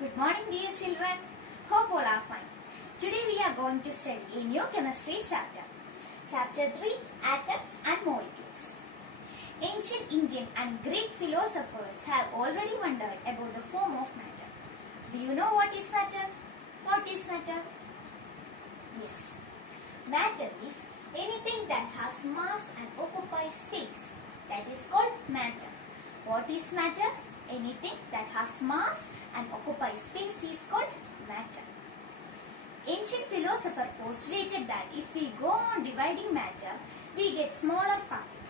Good morning, dear children. Hope all are fine. Today we are going to study a new chemistry chapter. Chapter 3, Atoms and Molecules. Ancient Indian and Greek philosophers have already wondered about the form of matter. Do you know what is matter? What is matter? Yes. Matter is anything that has mass and occupies space. That is called matter. What is matter? Anything that has mass and occupies space is called matter. Ancient philosopher postulated that if we go on dividing matter, we get smaller particles.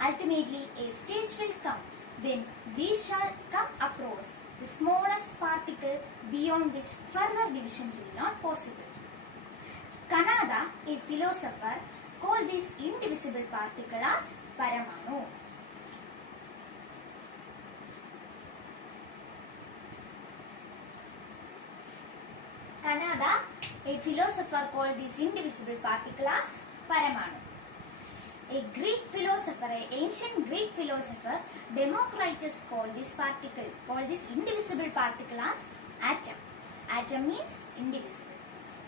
Ultimately, a stage will come when we shall come across the smallest particle beyond which further division will not possible. Kanada, a philosopher, called this indivisible particle as Paramanu. Kanada, a philosopher, called this indivisible particle as Paramanu. A Greek philosopher, an ancient Greek philosopher, Democritus, called this indivisible particle as atom. Atom means indivisible.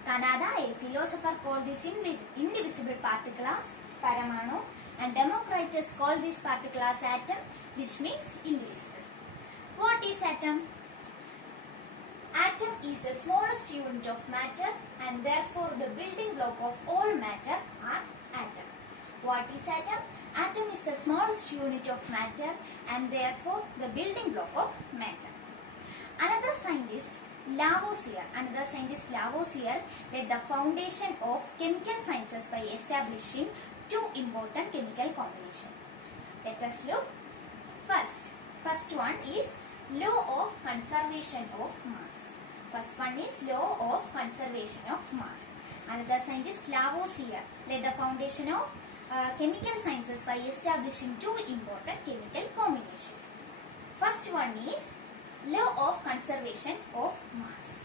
Kanada, a philosopher, called this indivisible particle as Paramanu, and Democritus called this particle as atom, which means indivisible. What is atom? Atom is the smallest unit of matter and therefore the building block of all matter are atom. What is atom? Atom is the smallest unit of matter and therefore the building block of matter. Another scientist, Lavoisier, laid the foundation of chemical sciences by establishing two important chemical combinations. Let us look. First one is law of conservation of mass. First one is law of conservation of mass. Another scientist, Lavoisier, laid the foundation of chemical sciences by establishing two important chemical combinations. First one is law of conservation of mass.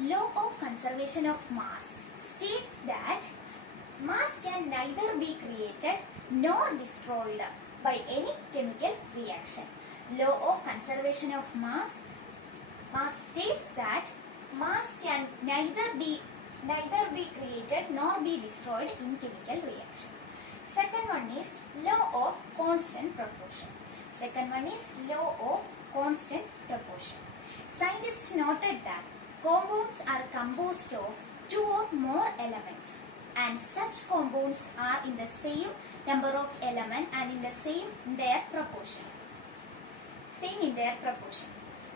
Law of conservation of mass states that mass can neither be created nor destroyed by any chemical reaction. Law of conservation of mass states that mass can neither be created nor be destroyed in chemical reaction. Second one is law of constant proportion. Scientists noted that compounds are composed of two or more elements, and such compounds are in the same number of elements and in the same in their proportion.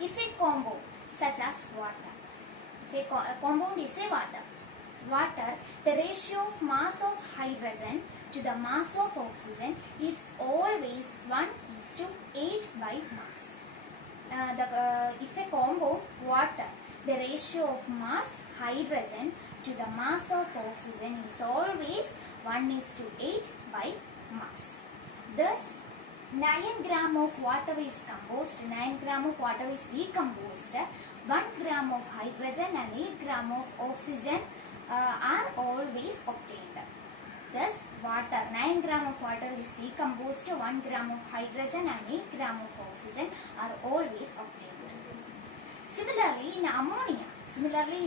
If a compound such as water, the ratio of mass of hydrogen to the mass of oxygen is always 1:8 by mass. If a compound water, the ratio of mass hydrogen to the mass of oxygen is always 1:8 by mass. Thus, 9 gram of water is decomposed, 1 gram of hydrogen and 8 gram of oxygen are always obtained. Thus, 9 gram of water is decomposed, 1 gram of hydrogen and 8 gram of oxygen are always obtained. Similarly, in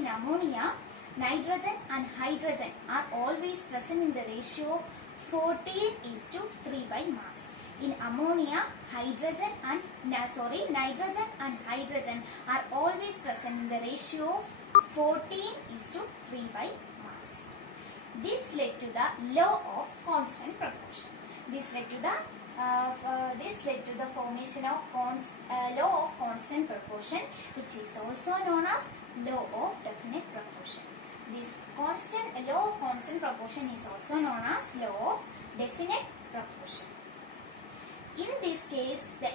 ammonia, nitrogen and hydrogen are always present in the ratio of 14:3 by mass. In ammonia, nitrogen and hydrogen are always present in the ratio of 14:3 by mass. This led to the law of constant proportion. This led to the formation of law of constant proportion, which is also known as law of definite proportion. This law of constant proportion is also known as law of definite proportion. In this case, in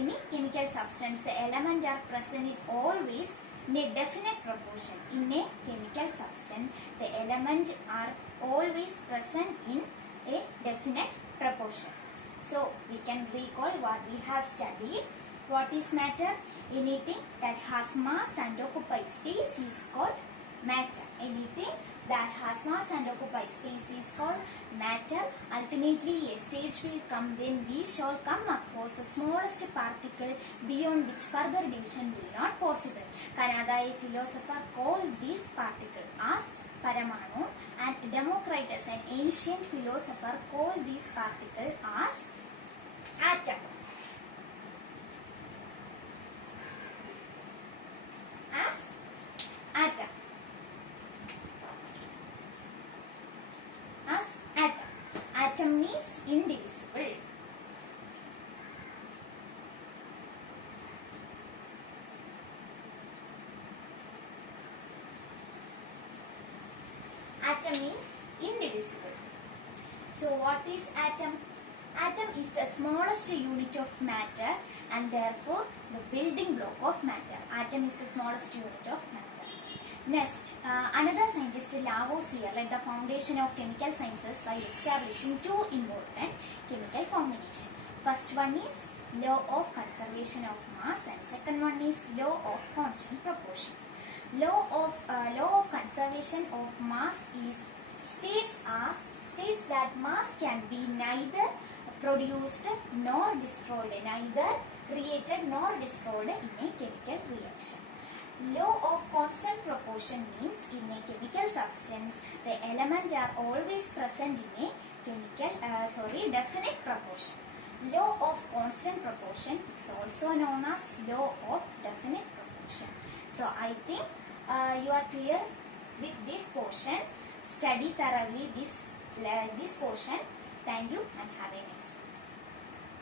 any chemical substance, the elements are present always in a definite proportion. In a chemical substance, the elements are always present in a definite proportion. So, we can recall what we have studied. What is matter? Anything that has mass and occupies space is called matter. Anything that has mass and occupies space is called matter. Ultimately, a stage will come when we shall come across the smallest particle beyond which further division will not possible. Kanada, a philosopher, called this particle as Paramanu, and Democritus, an ancient philosopher, called this particle as atom. As atom. As atom. Atom means indivisible. Atom means indivisible. So what is atom? Atom is the smallest unit of matter and therefore the building block of matter. Atom is the smallest unit of matter. Next, another scientist, Lavoisier, laid the foundation of chemical sciences by establishing two important chemical combinations. First one is law of conservation of mass and second one is law of constant proportion. Law of conservation of mass states that mass can be neither produced nor destroyed, neither created nor destroyed in a chemical reaction. Law of constant proportion means in a chemical substance the elements are always present in a definite proportion. Law of constant proportion is also known as law of definite proportion. So I think you are clear with this portion. Study thoroughly this portion. Thank you and have a nice day.